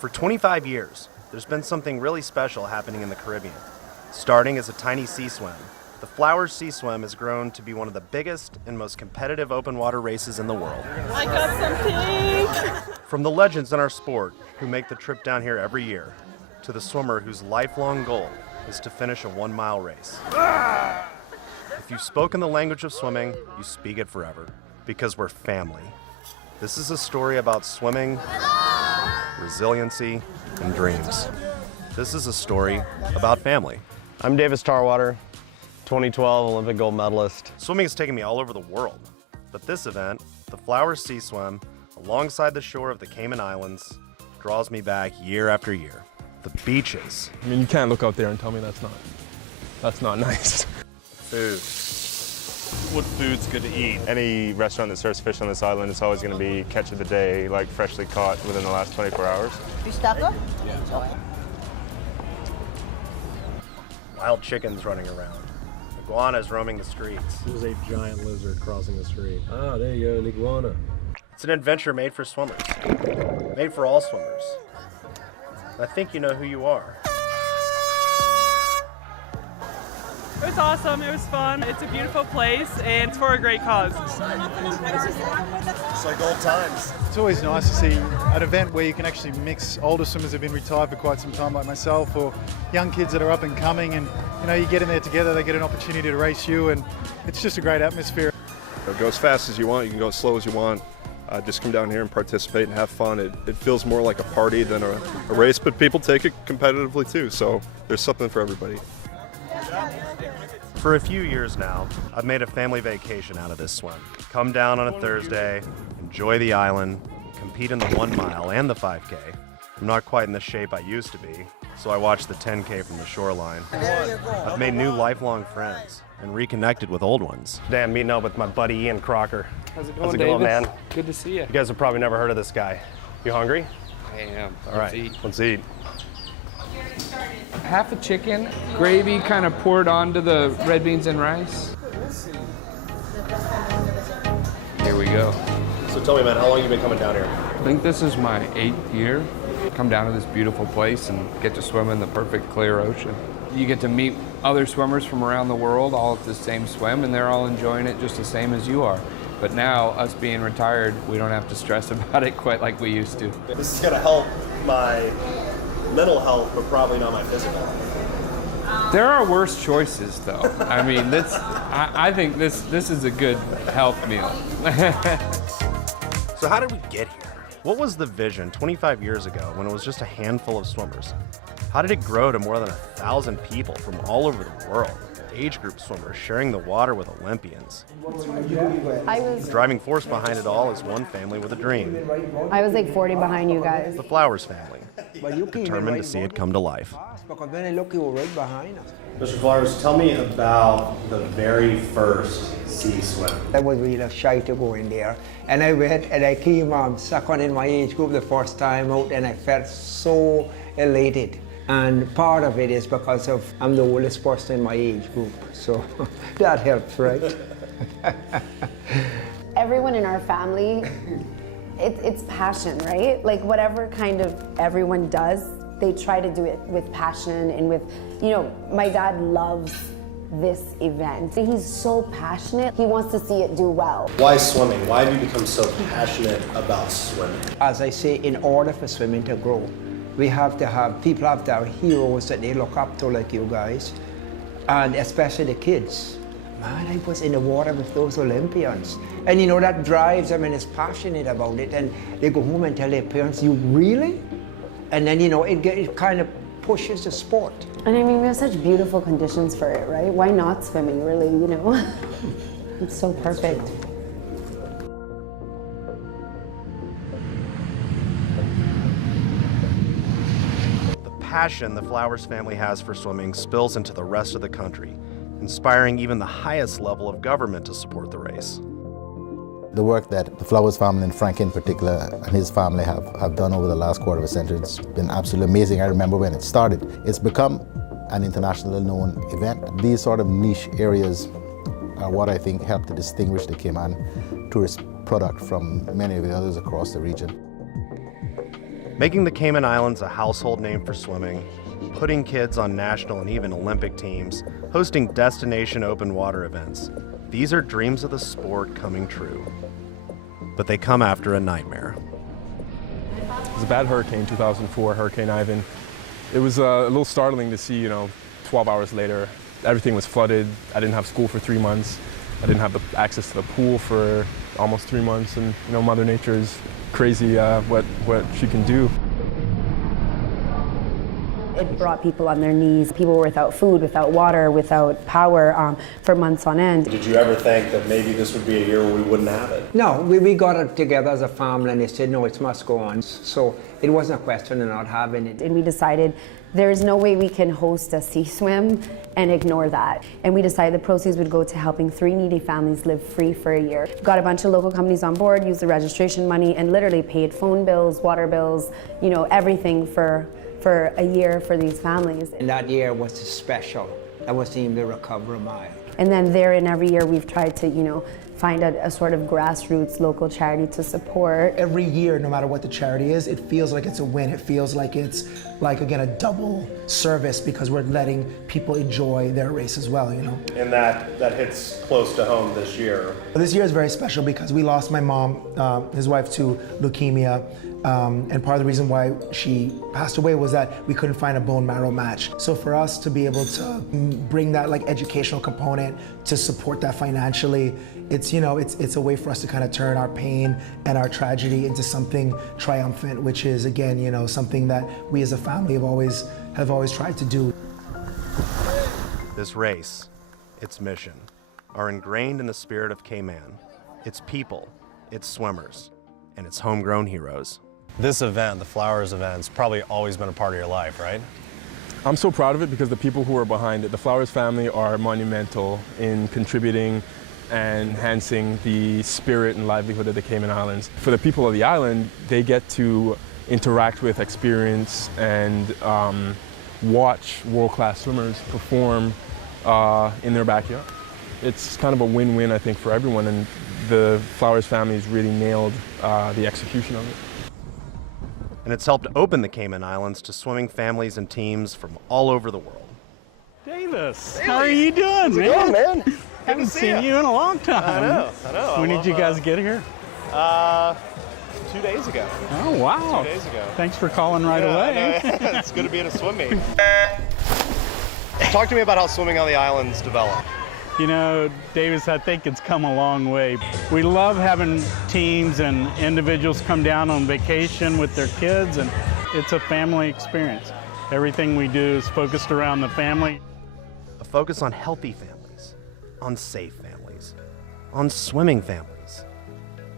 For 25 years, there's been something really special happening in the Caribbean. Starting as a tiny sea swim, the Flowers Sea Swim has grown to be one of the biggest and most competitive open water races in the world. I got some pink! From the legends in our sport who make the trip down here every year, to the swimmer whose lifelong goal is to finish a 1-mile race. If you've spoken the language of swimming, you speak it forever, because we're family. This is a story about swimming, resiliency, and dreams. This is a story about family. I'm Davis Tarwater, 2012 Olympic gold medalist. Swimming has taken me all over the world, but this event, the Flowers Sea Swim, alongside the shore of the Cayman Islands, draws me back year after year. The beaches. I mean, you can't look out there and tell me that's not nice. Food. What food's good to eat? Any restaurant that serves fish on this island is always going to be catch of the day, like freshly caught within the last 24 hours. Fish taco? Yeah. Wild chickens running around. Iguanas roaming the streets. There's a giant lizard crossing the street. Ah, there you go, an iguana. It's an adventure made for swimmers. Made for all swimmers. I think you know who you are. It was awesome, it was fun, it's a beautiful place, and it's for a great cause. It's like old times. It's always nice to see an event where you can actually mix older swimmers who've been retired for quite some time like myself, or young kids that are up and coming, and you get in there together, they get an opportunity to race you, and it's just a great atmosphere. Go as fast as you want, you can go as slow as you want. Just come down here and participate and have fun. It feels more like a party than a race, but people take it competitively too, so there's something for everybody. For a few years now, I've made a family vacation out of this swim. Come down on a Thursday, enjoy the island, compete in the 1 mile and the 5K. I'm not quite in the shape I used to be, so I watch the 10K from the shoreline. I've made new lifelong friends and reconnected with old ones. Today I'm meeting up with my buddy Ian Crocker. How's it How's it going, man? Good to see you. You guys have probably never heard of this guy. You hungry? I am. All right, let's eat. Half a chicken, gravy kind of poured onto the red beans and rice. Here we go. So tell me, man, how long have you been coming down here? I think this is my 8th year. Come down to this beautiful place and get to swim in the perfect clear ocean. You get to meet other swimmers from around the world all at the same swim, and they're all enjoying it just the same as you are. But now, us being retired, we don't have to stress about it quite like we used to. This is gonna help my mental health, but probably not my physical. There are worse choices, though. I mean, I think this is a good health meal. So how did we get here? What was the vision 25 years ago when it was just a handful of swimmers? How did it grow to more than 1,000 people from all over the world? Age group swimmers sharing the water with Olympians. The driving force behind it all is one family with a dream. I was like 40 behind you guys. The Flowers family, determined to see it come to life. Because when I look, you were right behind us. Mr. Flowers, tell me about the very first sea swim. I was really shy to go in there. And I went and I came second in my age group the first time out, and I felt so elated. And part of it is because I'm the oldest person in my age group, so that helps, right? Everyone in our family, it's passion, right? Like whatever kind of everyone does, they try to do it with passion and with, my dad loves this event. He's so passionate, he wants to see it do well. Why swimming? Why have you become so passionate about swimming? As I say, in order for swimming to grow, people have to have heroes that they look up to, like you guys, and especially the kids. Man, I was in the water with those Olympians. And that drives them and is passionate about it, and they go home and tell their parents, you really? And then, it kind of pushes the sport. And I mean, we have such beautiful conditions for it, right? Why not swimming, really, It's so perfect. Passion the Flowers family has for swimming spills into the rest of the country, inspiring even the highest level of government to support the race. The work that the Flowers family, and Frank in particular, and his family have done over the last quarter of a century, it's been absolutely amazing. I remember when it started. It's become an internationally known event. These sort of niche areas are what I think help to distinguish the Cayman tourist product from many of the others across the region. Making the Cayman Islands a household name for swimming, putting kids on national and even Olympic teams, hosting destination open water events. These are dreams of the sport coming true. But they come after a nightmare. It was a bad hurricane, 2004, Hurricane Ivan. It was a little startling to see, 12 hours later, everything was flooded. I didn't have school for 3 months. I didn't have the access to the pool for almost 3 months. And, Mother Nature is crazy what she can do. It brought people on their knees. People were without food, without water, without power for months on end. Did you ever think that maybe this would be a year where we wouldn't have it? No, we got it together as a family and they said, no, it must go on. So it wasn't a question of not having it. And we decided there's no way we can host a sea swim and ignore that. And we decided the proceeds would go to helping 3 needy families live free for a year. Got a bunch of local companies on board, used the registration money, and literally paid phone bills, water bills, everything for a year for these families. And that year was special. That was the recovery mile. And then therein every year we've tried to, find a sort of grassroots local charity to support. Every year, no matter what the charity is, it feels like it's a win. It feels like it's, again, a double service because we're letting people enjoy their race as well, And that hits close to home this year. This year is very special because we lost my mom, his wife, to leukemia. And part of the reason why she passed away was that we couldn't find a bone marrow match. So for us to be able to bring that educational component to support that financially, it's a way for us to kind of turn our pain and our tragedy into something triumphant, which is again, something that we as a family have always tried to do. This race, its mission, are ingrained in the spirit of Cayman, its people, its swimmers, and its homegrown heroes. This event, the Flowers event, has probably always been a part of your life, right? I'm so proud of it because the people who are behind it, the Flowers family, are monumental in contributing and enhancing the spirit and livelihood of the Cayman Islands. For the people of the island, they get to interact with, experience, and watch world-class swimmers perform in their backyard. It's kind of a win-win, I think, for everyone, and the Flowers family has really nailed the execution of it. And it's helped open the Cayman Islands to swimming families and teams from all over the world. Davis, how are you doing, How's it going, man? Haven't seen you in a long time. I know. When did you guys get here? 2 days ago. Oh, wow. 2 days ago. Thanks for calling right away. It's good to be in a swim meet. Talk to me about how swimming on the islands developed. Davis, I think it's come a long way. We love having teams and individuals come down on vacation with their kids, and it's a family experience. Everything we do is focused around the family. A focus on healthy families, on safe families, on swimming families.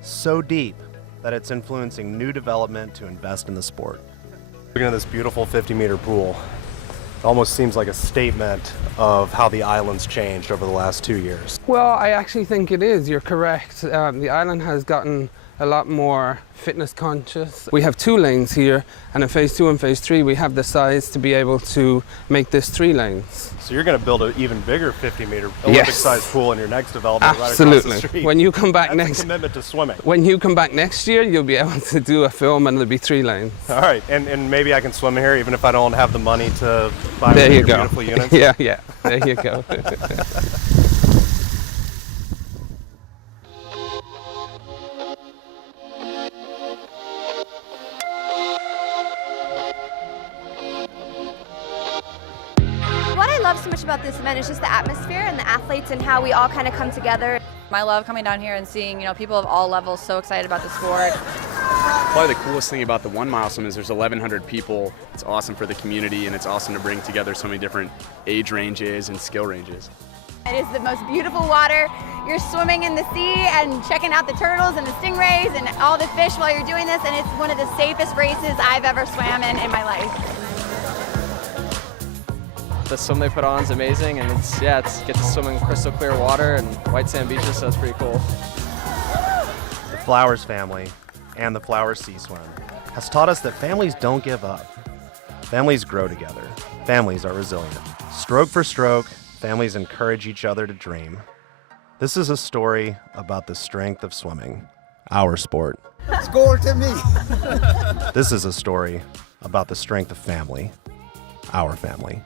So deep that it's influencing new development to invest in the sport. Looking at this beautiful 50-meter pool, it almost seems like a statement of how the island's changed over the last 2 years. Well, I actually think it is. You're correct. The island has gotten a lot more fitness conscious. We have 2 lanes here, and in phase 2 and phase 3 we have the size to be able to make this 3 lanes. So you're going to build an even bigger 50-meter Olympic-sized pool in your next development. Absolutely. Right across the street. When you come back That's a commitment to swimming. When you come back next year, you'll be able to do a film and there'll be 3 lanes. All right, and maybe I can swim here even if I don't have the money to buy there you go. beautiful units. Yeah, there you go. What I love so much about this event is just the atmosphere and the athletes and how we all kind of come together. I love coming down here and seeing, people of all levels so excited about the sport. Probably the coolest thing about the 1 mile swim is there's 1,100 people. It's awesome for the community, and it's awesome to bring together so many different age ranges and skill ranges. It is the most beautiful water. You're swimming in the sea and checking out the turtles and the stingrays and all the fish while you're doing this, and it's one of the safest races I've ever swam in my life. The swim they put on is amazing, and it's get to swim in crystal clear water and white sand beaches, so it's pretty cool. The Flowers family and the Flowers Sea Swim has taught us that families don't give up. Families grow together. Families are resilient. Stroke for stroke, families encourage each other to dream. This is a story about the strength of swimming, our sport. Score to me. This is a story about the strength of family, our family.